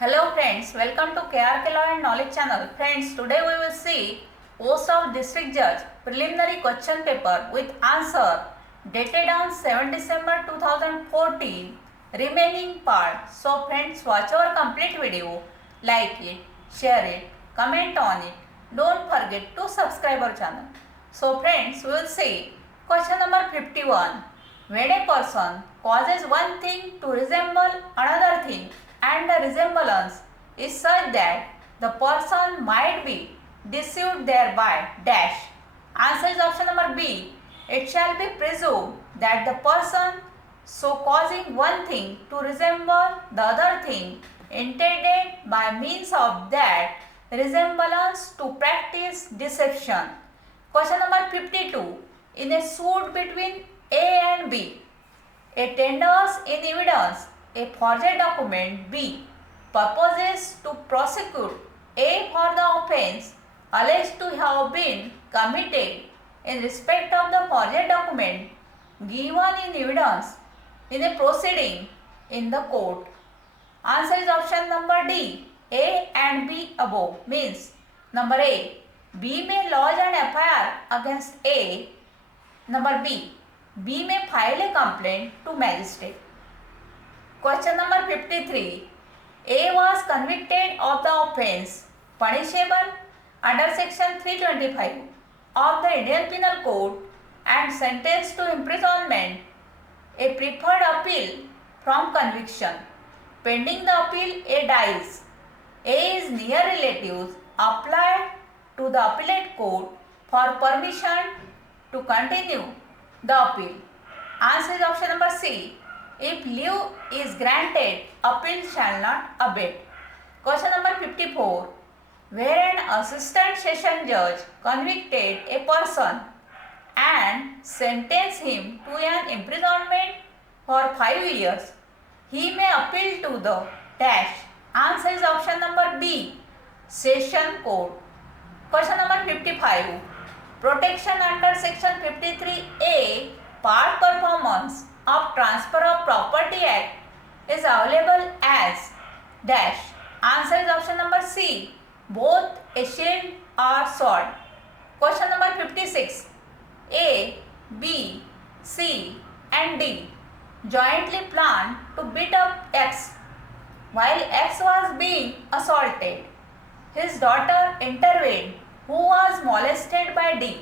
Hello friends, welcome to KRK Law and Knowledge channel. Friends, today we will see Post of District Judge preliminary question paper with answer dated on 7 December 2014 remaining part. So friends, watch our complete video, like it, share it, comment on it. Don't forget to subscribe our channel. So friends, we will see question number 51. When a person causes one thing to resemble another thing and the resemblance is such that the person might be deceived thereby dash. Answer is option number B. It shall be presumed that the person so causing one thing to resemble the other thing intended by means of that resemblance to practice deception. Question number 52. In a suit between A and B, A tenders in evidence a forged document. B purposes to prosecute A for the offence alleged to have been committed in respect of the forged document given in evidence in a proceeding in the court. Answer is option number D. A and B above means number A. B may lodge an FIR against A. Number B. B may file a complaint to magistrate. Question number 53. A was convicted of the offence punishable under section 325 of the Indian Penal Code and sentenced to imprisonment. A preferred appeal from conviction. Pending the appeal, A dies. A's near relatives applied to the appellate court for permission to continue the appeal. Answer is option number C. If leave is granted, appeal shall not abate. Question number 54. Where an assistant session judge convicted a person and sentenced him to an imprisonment for 5 years, he may appeal to the dash. Answer is option number B. Session Court. Question number 55. Protection under section 53A part performance of Transfer of Property Act is available as dash. Answer is option number C. Both a shield or sword. Question number 56. A, B, C and D jointly planned to beat up X. While X was being assaulted, his daughter intervened, who was molested by D.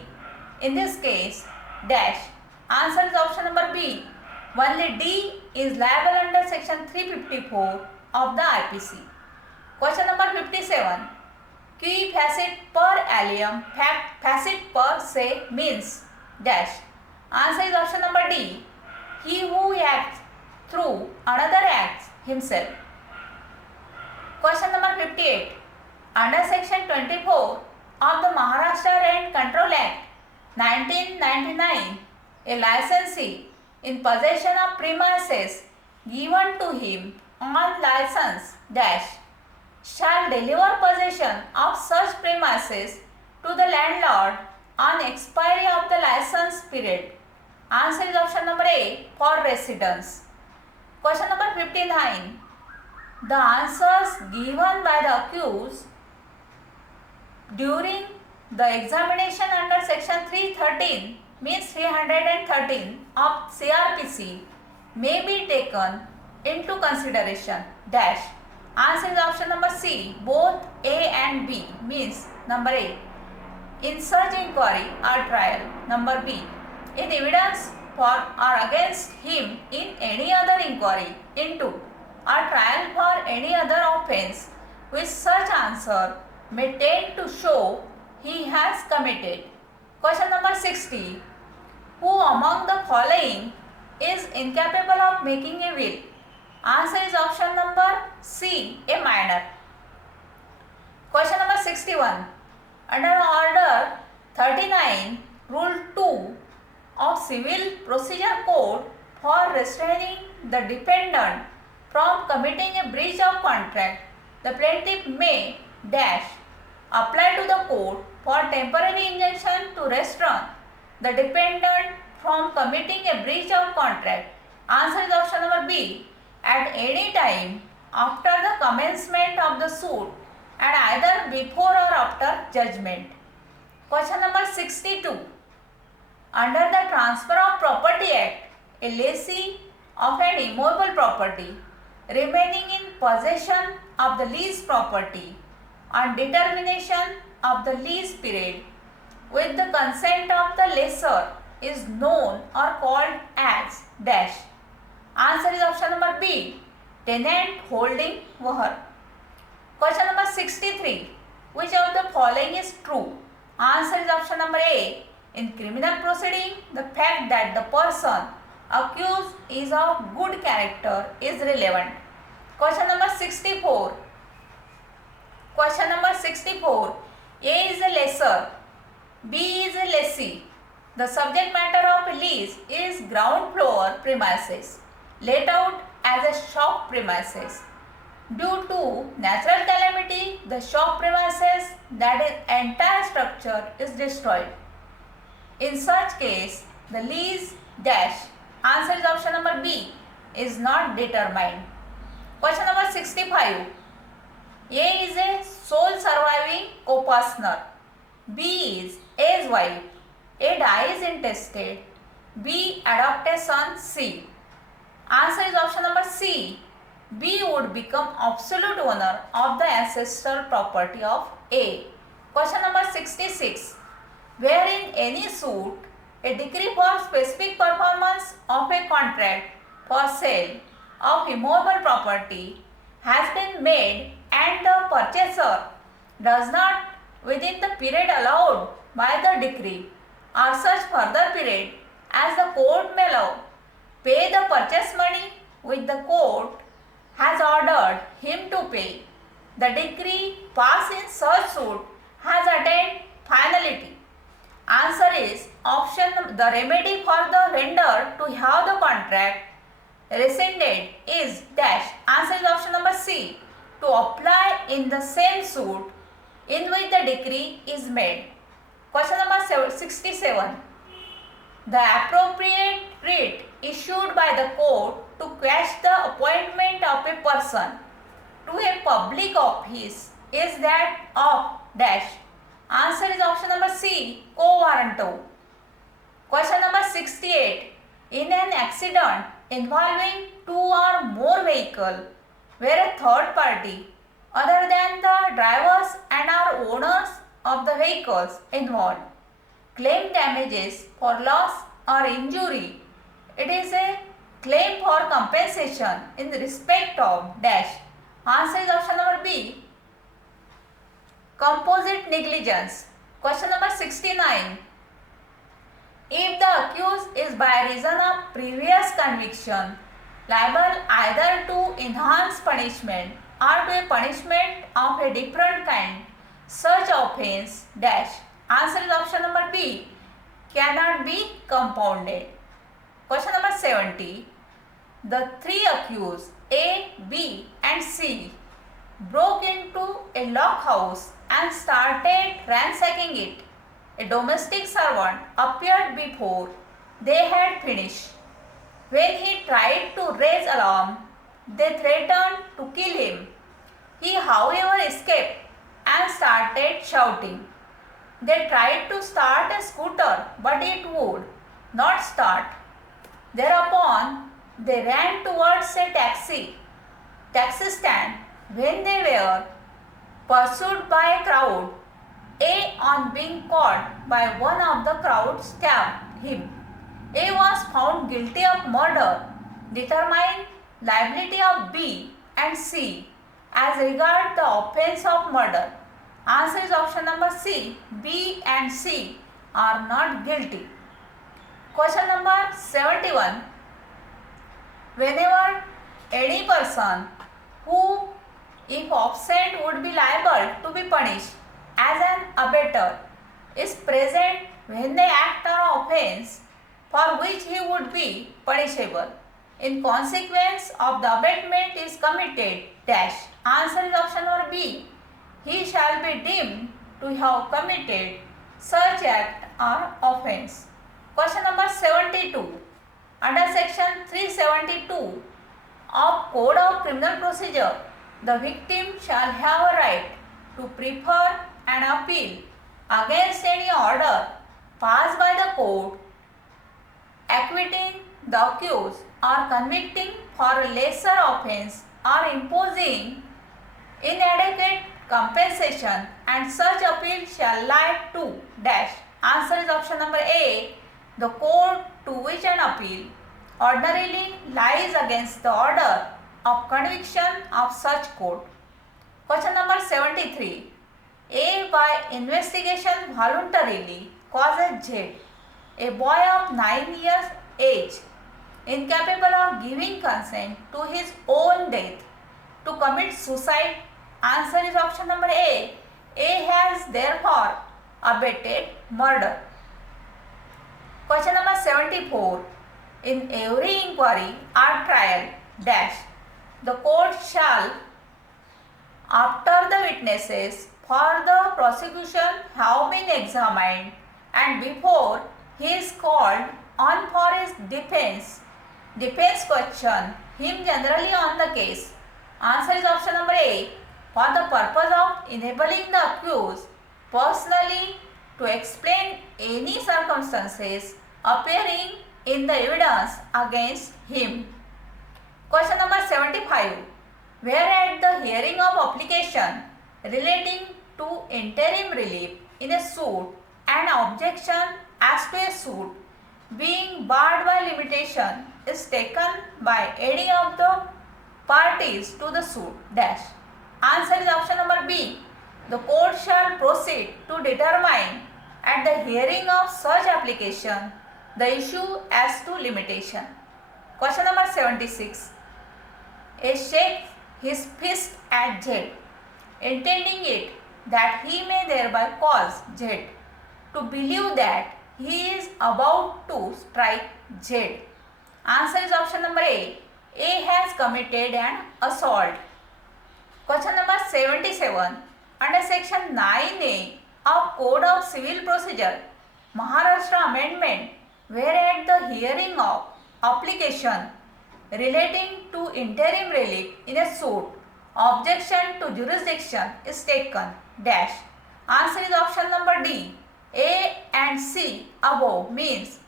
In this case, dash. Answer is option number B. Only D is liable under section 354 of the IPC. Question number 57. Qui facit per alium facit per se means dash. Answer is option number D. He who acts through another acts himself. Question number 58. Under section 24 of the Maharashtra Rent Control Act 1999, a licensee in possession of premises given to him on license dash shall deliver possession of such premises to the landlord on expiry of the license period. Answer is option number A for residence. Question number 59. The answers given by the accused during the examination under section 313 means 313 of CRPC may be taken into consideration dash. Answer is option number C. Both A and B means number A. In such inquiry or trial, number B. In evidence for or against him in any other inquiry into or trial for any other offence which such answer may tend to show he has committed. Question number 60. Who among the following is incapable of making a will? Answer is option number C. A minor. Question number 61. Under order 39 rule 2 of Civil Procedure Code for restraining the defendant from committing a breach of contract, the plaintiff may dash apply to the court for temporary injunction to restrain the defendant from committing a breach of contract. Answer is option number B. At any time after the commencement of the suit and either before or after judgment. Question number 62. Under the Transfer of Property Act, a lessee of an immovable property remaining in possession of the leased property on determination of the lease period with the consent of the lessor is known or called as dash. Answer is option number B, tenant holding वहर. Question number 63. Which of the following is true? Answer is option number A. In criminal proceeding, the fact that the person accused is of good character is relevant. Question number 64. Question number 64. A is a lessor. B is a lessee. The subject matter of a lease is ground floor premises, let out as a shop premises. Due to natural calamity, the shop premises, that is entire structure, is destroyed. In such case, the lease dash, answer is option number B, is not determined. Question number 65. A is a sole surviving co-partner. B is A's wife. A dies intestate. B adopt a son. C. Answer is option number C. B would become absolute owner of the ancestral property of A. Question number 66. Where in any suit, a decree for specific performance of a contract for sale of immovable property has been made and the purchaser does not within the period allowed by the decree or such further period as the court may allow pay the purchase money which the court has ordered him to pay. The decree passed in such suit has attained finality. Answer is option. The remedy for the vendor to have the contract rescinded is dash. Answer is option number C. To apply in the same suit in which the decree is made. Question number 67. The appropriate writ issued by the court to quash the appointment of a person to a public office is that of dash. Answer is option number C, quo warranto. Question number 68. In an accident involving two or more vehicles where a third party other than the drivers and or owners of the vehicles involved claim damages for loss or injury, it is a claim for compensation in respect of dash. Answer is option number B, composite negligence. Question number 69. If the accused is by reason of previous conviction liable either to enhanced punishment or to a punishment of a different kind, such offence dash. Answer is option number B, cannot be compounded. Question number 70. The three accused A, B and C broke into a lock house and started ransacking it. A domestic servant appeared before they had finished. When he tried to raise alarm, they threatened to kill him. He, however, escaped and started shouting. They tried to start a scooter, but it would not start. Thereupon, they ran towards a taxi stand. When they were pursued by a crowd, A, on being caught by one of the crowd, stabbed him. A was found guilty of murder. Determine liability of B and C as regard the offence of murder. Answer is option number C. B and C are not guilty. Question number 71. Whenever any person who, if absent, would be liable to be punished as an abettor is present when the act or offence for which he would be punishable in consequence of the abatement is committed dash. Answer is option number B. He shall be deemed to have committed such act or offence. Question number 72. Under section 372 of Code of Criminal Procedure, The victim shall have a right to prefer and appeal against any order passed by the court acquitting the accused or convicting for a lesser offence or imposing inadequate compensation, and such appeal shall lie to dash. Answer is option number A. The court to which an appeal ordinarily lies against the order of conviction of such court. Question number 73. A by investigation voluntarily causes Z, a boy of 9 years age, incapable of giving consent to his own death, to commit suicide. Answer is option number A. A has therefore abetted murder. Question number 74. In every inquiry or trial dash, the court shall, after the witnesses for the prosecution have been examined and before he is called on for his defense question him generally on the case. Answer is option number A. For the purpose of enabling the accused personally to explain any circumstances appearing in the evidence against him. Question number 75. Where at the hearing of application relating to interim relief in a suit, an objection as to a suit being barred by limitation is taken by any of the parties to the suit dash. Answer is option number B. The court shall proceed to determine at the hearing of such application the issue as to limitation. Question number 76. A shakes his fist at Z, intending it that he may thereby cause Z to believe that he is about to strike Z. Answer is option number A. A has committed an assault. Question number 77. Under section 9A of Code of Civil Procedure, Maharashtra Amendment, where at the hearing of application relating to interim relief in a suit, objection to jurisdiction is taken dash. Answer is option number D. A and C above means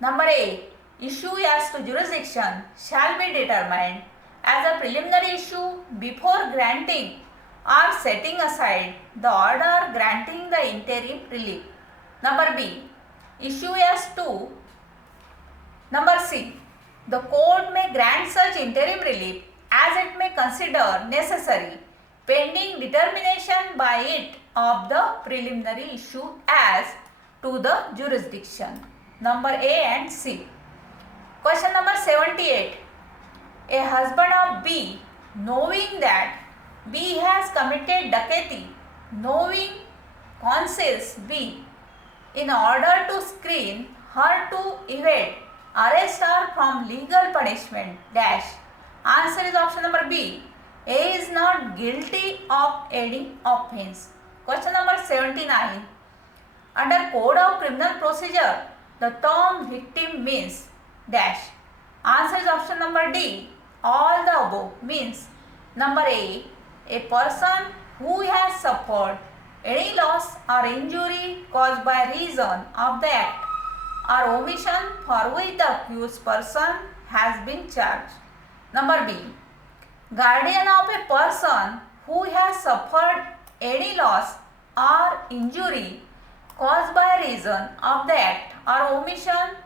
number A. Issue as to jurisdiction shall be determined as a preliminary issue before granting or setting aside the order granting the interim relief. Number B. Issue as to number C. The court may grant such interim relief as it may consider necessary pending determination by it of the preliminary issue as to the jurisdiction. Number A and C. Question number 78. A husband of B, knowing that B has committed dacoity, knowing counsels B in order to screen her to evade arrest her from legal punishment dash. Answer is option number B. A is not guilty of any offence. Question number 79. Under Code of Criminal Procedure, the term victim means dash. Answer is option number D. All the above means number A. A person who has suffered any loss or injury caused by reason of the act or omission for which the accused person has been charged. Number B. Guardian of a person who has suffered any loss or injury caused by reason of the act or omission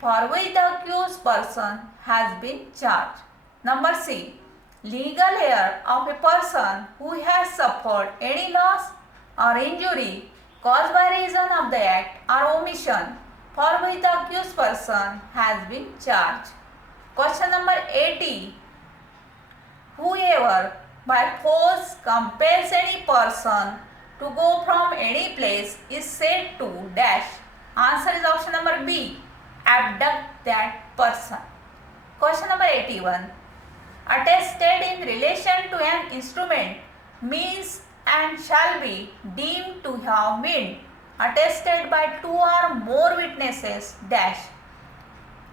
for which the accused person has been charged. Number C. Legal heir of a person who has suffered any loss or injury caused by reason of the act or omission for which the accused person has been charged. Question number 80. Whoever by force compels any person to go from any place is said to dash. Answer is option number B. Abduct that person. Question number 81. Attested in relation to an instrument means and shall be deemed to have been attested by two or more witnesses dash.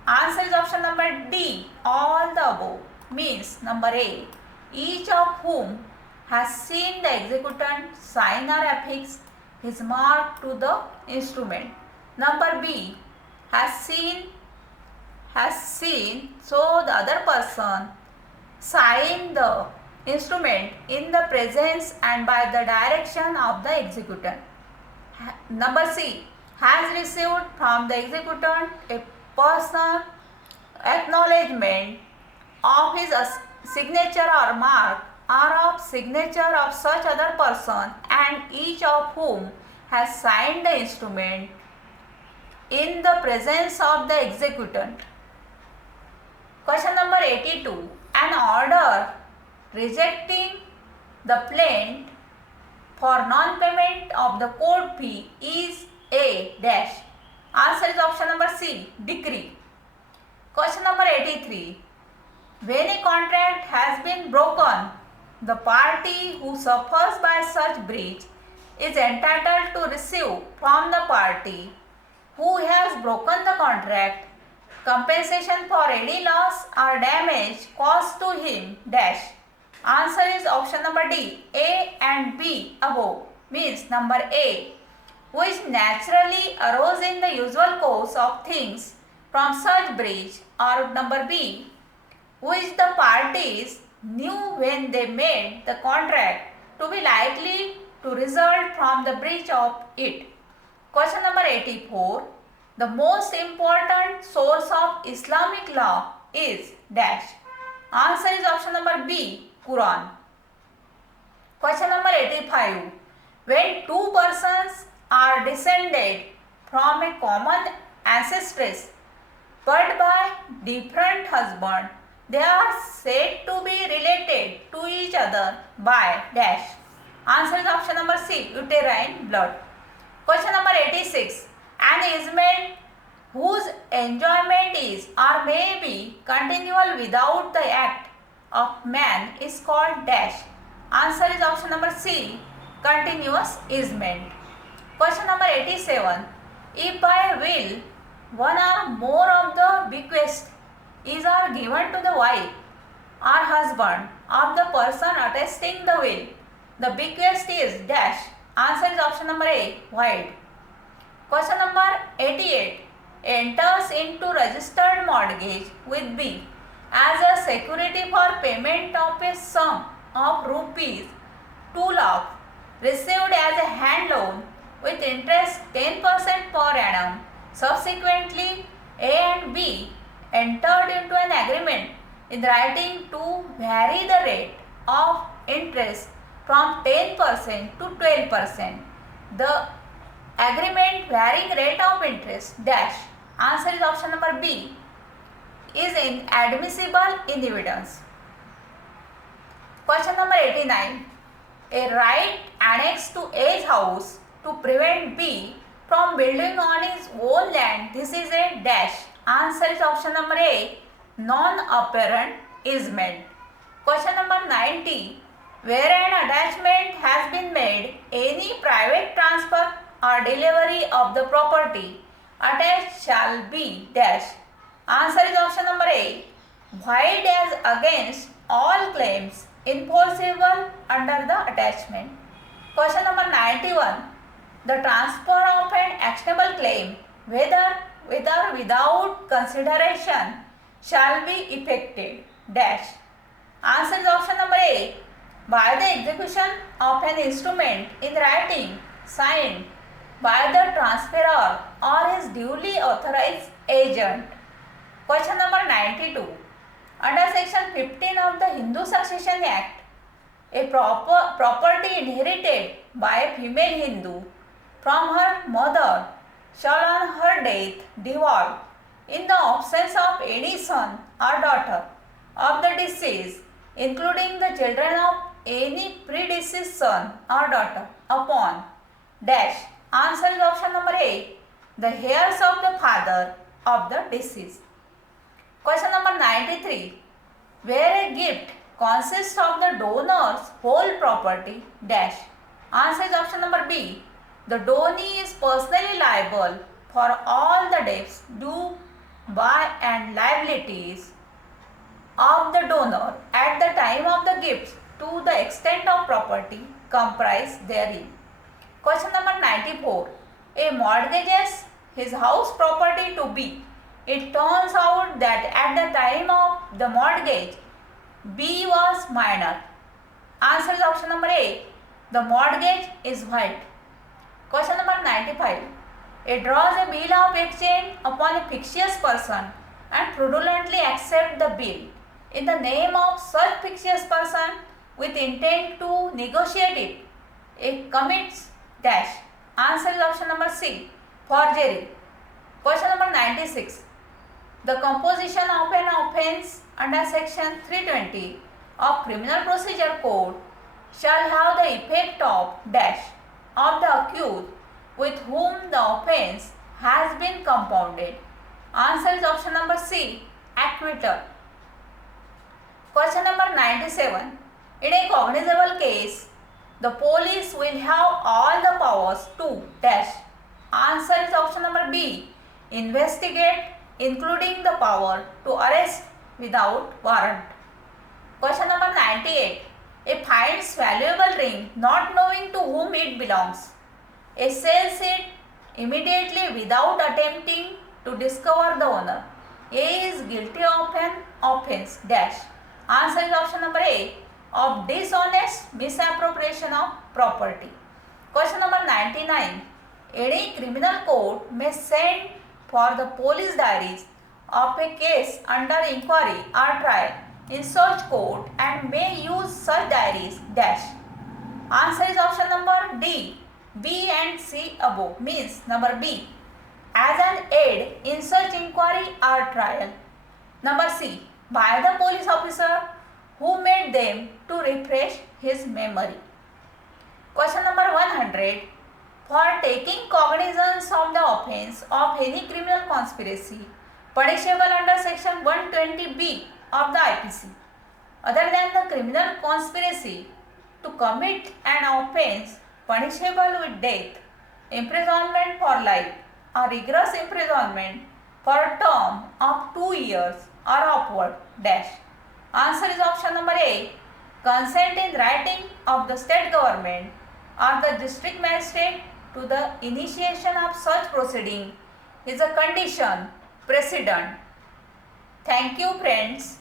Answer is option number D. All the above means number A. each of whom has seen the executant sign or affix his mark to the instrument. Number B, has seen, so the other person sign the instrument in the presence and by the direction of the executant. Number C, has received from the executant a personal acknowledgement of his signature or mark or of signature of such other person and each of whom has signed the instrument in the presence of the executant. Question number 82. An order rejecting the plaint for non-payment of the court fee is a dash. Answer is option number C, decree. Question number 83. When a contract has been broken, the party who suffers by such breach is entitled to receive from the party who has broken the contract compensation for any loss or damage caused to him dash. Answer is option number D, A and B above, means number A, which naturally arose in the usual course of things from such breach, or number B, which the parties knew when they made the contract to be likely to result from the breach of it. Question number 84. The most important source of Islamic law is dash. Answer is option number B, Quran. Question number 85. When two persons are descended from a common ancestress but by different husbands, they are said to be related to each other by dash. Answer is option number C, uterine blood. Question number 86. An easement whose enjoyment is or may be continual without the act of man is called dash. Answer is option number C, continuous easement. Question number 87. If by will one or more of the bequest is or given to the wife or husband of the person attesting the will, the bequest is dash. Answer is option number A, void. Question number 88. Enters into registered mortgage with B as a security for payment of a sum of rupees 2 lakh received as a hand loan with interest 10% per annum. Subsequently, A and B entered into an agreement in writing to vary the rate of interest from 10% to 12%. The agreement varying rate of interest dash. Answer is option number B, is inadmissible in evidence. Question number 89. A right annexed to A's house to prevent B from building on his own land. This is a dash. Answer is option number A, non-apparent easement. Question number 90. Where an attachment has been made, any private transfer or delivery of the property attached shall be dash. Answer is option number A, void as against all claims enforceable under the attachment. Question number 91. The transfer of an actionable claim, whether with or without consideration, shall be effected dash. Answer is option number A, by the execution of an instrument in writing signed by the transferor or his duly authorized agent. Question number 92. Under section 15 of the Hindu Succession Act, a property inherited by a female Hindu from her mother shall on her death devolve in the absence of any son or daughter of the deceased, including the children of any predeceased son or daughter, upon dash. Answer is option number A, the heirs of the father of the deceased. Question number 93. Where a gift consists of the donor's whole property dash. Answer is option number B, the donee is personally liable for all the debts due by and liabilities of the donor at the time of the gift to the extent of property comprised therein. Question number 94. A mortgages his house property to B. It turns out that at the time of the mortgage, B was minor. Answer is option number A. The mortgage is white. Question number 95. It draws a bill of exchange upon a fictitious person and fraudulently accept the bill in the name of such fictitious person with intent to negotiate it. It commits dash. Answer is option number C. Forgery. Question number 96. The composition of an offence under section 320 of Criminal Procedure Code shall have the effect of dash of the accused with whom the offence has been compounded. Answer is option number C. Acquittal. Question number 97. In a cognizable case, the police will have all the powers to dash. Answer is option number B. Investigate, including the power to arrest without warrant. Question number 98. A finds valuable ring not knowing to whom it belongs. A sells it immediately without attempting to discover the owner. A is guilty of an offence dash. Answer is option number A. Of dishonest misappropriation of property. Question number 99. Any criminal court may send for the police diaries of a case under inquiry or trial in such court and may use such diaries dash. Answer is option number D. B and C above means number B. As an aid in such inquiry or trial. Number C. By the police officer who made them to refresh his memory. Question number 100. For taking cognizance of the offence of any criminal conspiracy punishable under section 120B of the IPC, other than the criminal conspiracy to commit an offence punishable with death, imprisonment for life, or rigorous imprisonment for a term of 2 years or upward dash. Answer is option number A. Consent in writing of the state government or the district magistrate to the initiation of such proceeding is a condition precedent. Thank you friends.